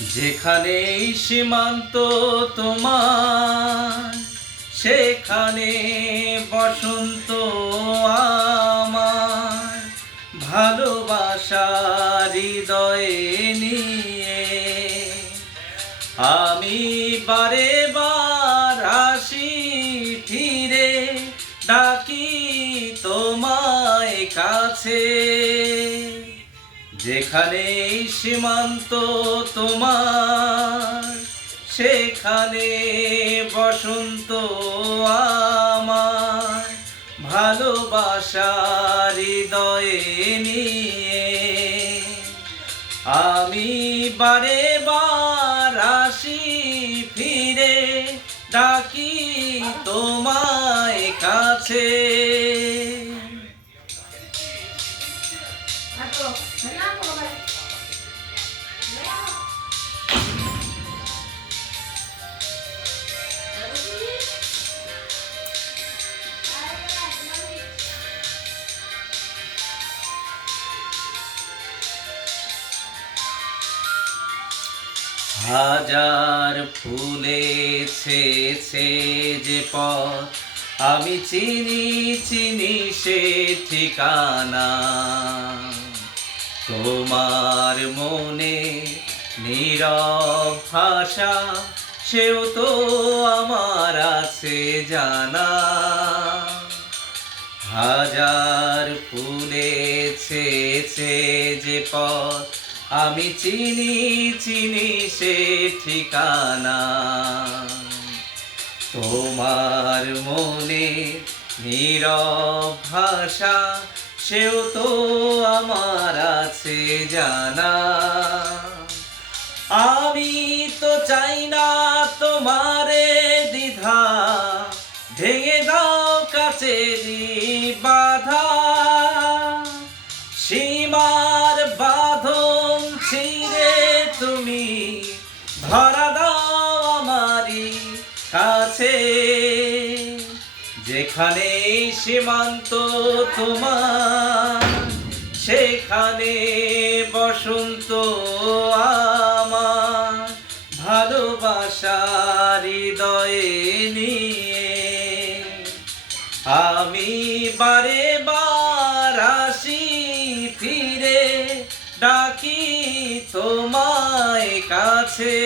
যেখানে সীমান্ত তোমার, সেখানে বসন্ত আমার। ভালোবাসা হৃদয়ে নিয়ে আমি বারে বার আসি ফিরে ডাকি তোমায় কাছে। যেখানে সীমান্ত তোমার, সেখানে বসন্ত আমার। ভালোবাসা হৃদয়ে নিয়ে আমি বারে বার আসি ফিরে, ডাকি তোমায় কাছে। হাজার ফুলে ছেছে যে পথ। আমি চিনি চিনি সে ঠিকানা। তোমার মনে নীরব ভাষা, সেও তো আমার আছে জানা। হাজার ফুলে ছেছে যে পথ। আমি চিনি চিনি সে ঠিকানা। তোমার মনে নীরব ভাষা, সেও তো আমার আছে জানা। আমি তো চাই না তোমারে দ্বিধা, ভেঙে দাও কাছে বাধা তুমি ধরা দাও আমারই কাছে। যেখানে সীমান্ত তোমার, সেখানে বসন্ত আমার। ভালোবাসার হৃদয়ে নিয়ে আমি বারে বার আসি। ডাকি তোমায় কাছে।